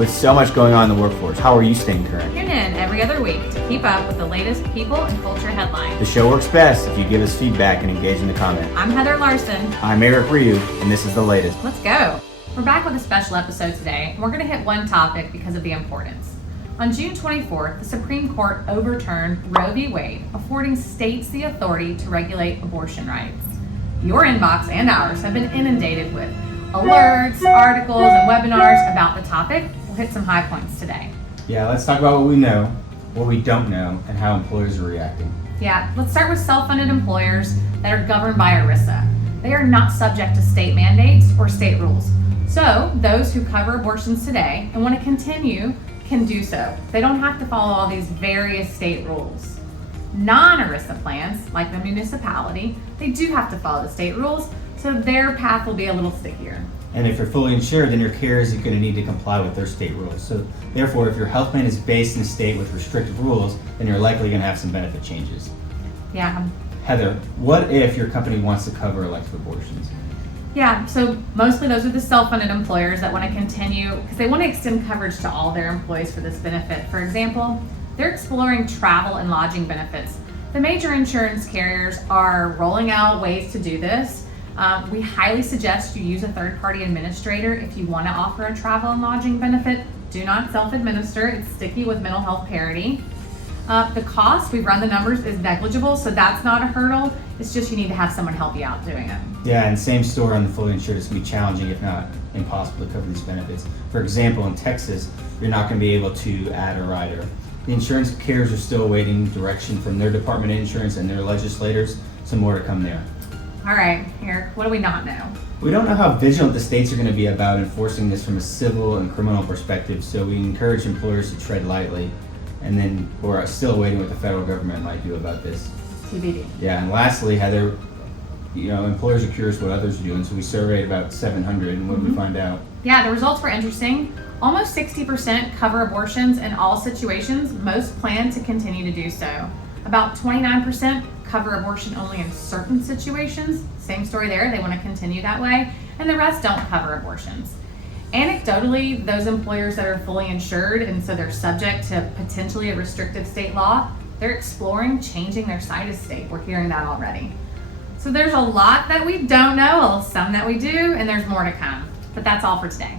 With so much going on in the workforce, how are you staying current? Tune in every other week to keep up with the latest people and culture headlines. The show works best if you give us feedback and engage in the comments. I'm Heather Larson. I'm Eric Ryu, and this is the latest. Let's go. We're back with a special episode today, and we're going to hit one topic because of the importance. On June 24th, the Supreme Court overturned Roe v. Wade, affording states the authority to regulate abortion rights. Your inbox and ours have been inundated with alerts, articles, and webinars about the topic. We'll hit some high points today. Yeah, let's talk about what we know, what we don't know, and how employers are reacting. Yeah, let's start with self-funded employers that are governed by ERISA. They are not subject to state mandates or state rules. So those who cover abortions today and want to continue can do so. They don't have to follow all these various state rules. Non-ERISA plans, like the municipality, they do have to follow the state rules, so their path will be a little stickier. And if you're fully insured, then your carrier is going to need to comply with their state rules. So therefore, if your health plan is based in a state with restrictive rules, then you're likely going to have some benefit changes. Yeah. Heather, what if your company wants to cover elective abortions? Yeah, so mostly those are the self-funded employers that want to continue because they want to extend coverage to all their employees for this benefit. For example, they're exploring travel and lodging benefits. The major insurance carriers are rolling out ways to do this. We highly suggest you use a third-party administrator if you want to offer a travel and lodging benefit. Do not self-administer. It's sticky with mental health parity. The cost, we've run the numbers, is negligible, so that's not a hurdle. It's just you need to have someone help you out doing it. Yeah, and same story on the fully insured. It's going to be challenging, if not impossible, to cover these benefits. For example, in Texas, you're not going to be able to add a rider. The insurance carriers are still awaiting direction from their Department of Insurance and their legislators. Some more to come there. All right, Eric, what do we not know? We don't know how vigilant the states are going to be about enforcing this from a civil and criminal perspective, so we encourage employers to tread lightly. And then we're still waiting what the federal government might do about this. TBD. Yeah, and lastly, Heather, employers are curious what others are doing, so we surveyed about 700, and what did we find out? Yeah, the results were interesting. Almost 60% cover abortions in all situations. Most plan to continue to do so. About 29% cover abortion only in certain situations. Same story there, they want to continue that way. And the rest don't cover abortions. Anecdotally, those employers that are fully insured and so they're subject to potentially a restrictive state law, they're exploring changing their situs state. We're hearing that already. So there's a lot that we don't know, some that we do, and there's more to come. But that's all for today.